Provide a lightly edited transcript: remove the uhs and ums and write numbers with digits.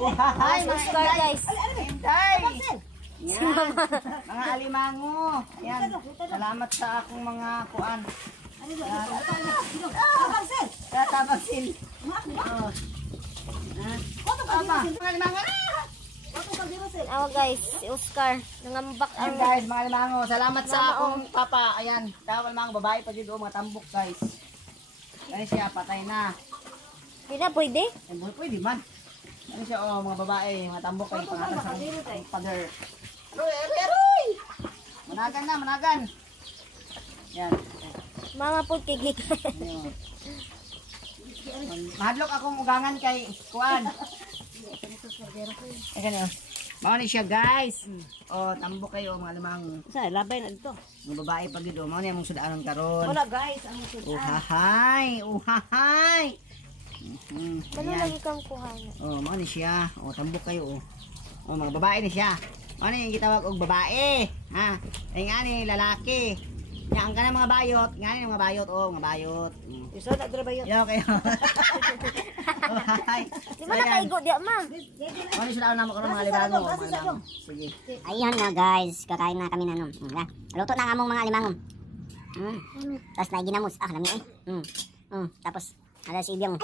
Hi, Oscar guys. Day. Yan. Mga alimango. Ayan. Salamat sa akong mga kuan. Tatabagsil. Mga alimango. Awa guys, si Oscar. Nangambak Ayan ang... guys, mga alimango. Salamat sa akong papa. Ayan. Tawal mga babae pa dito. Mga tambok guys. Ayan siya. Patay na. Hindi na pwede? Pwede man. Ano siya, mga babae, mga tambok kayo, pangalan sa father. Roy! Managan na, managan. Yan. Mga po kigik. Mahadlok akong ugangan kay Kuan. Ay, ganyan. Mga ni siya, guys. Tambok kayo, mga limang. Sa labay na dito. Mga babae pag dito, mga niya mong sudaanon karon. Wala guys, ang sudan. Uhahay! Ano lagi kang kuhan? Mga ni siya. Tambok kayo, mga babae ni siya. Ano yung gitawag og babae? Ha? Ay nga ni, lalaki. Yan ka na mga bayot. Nga ni mga bayot, mga bayot. Iso na dira bayot. Yo, kayo. Di ba nakaigo di ma? Ano sila na makaroon mga libango? Sige. Ayan nga guys, kakain na kami na nun. Luto na ang among mga limangom. Tapos na ginamos. Lami eh. Tapos, ala si Ibyong.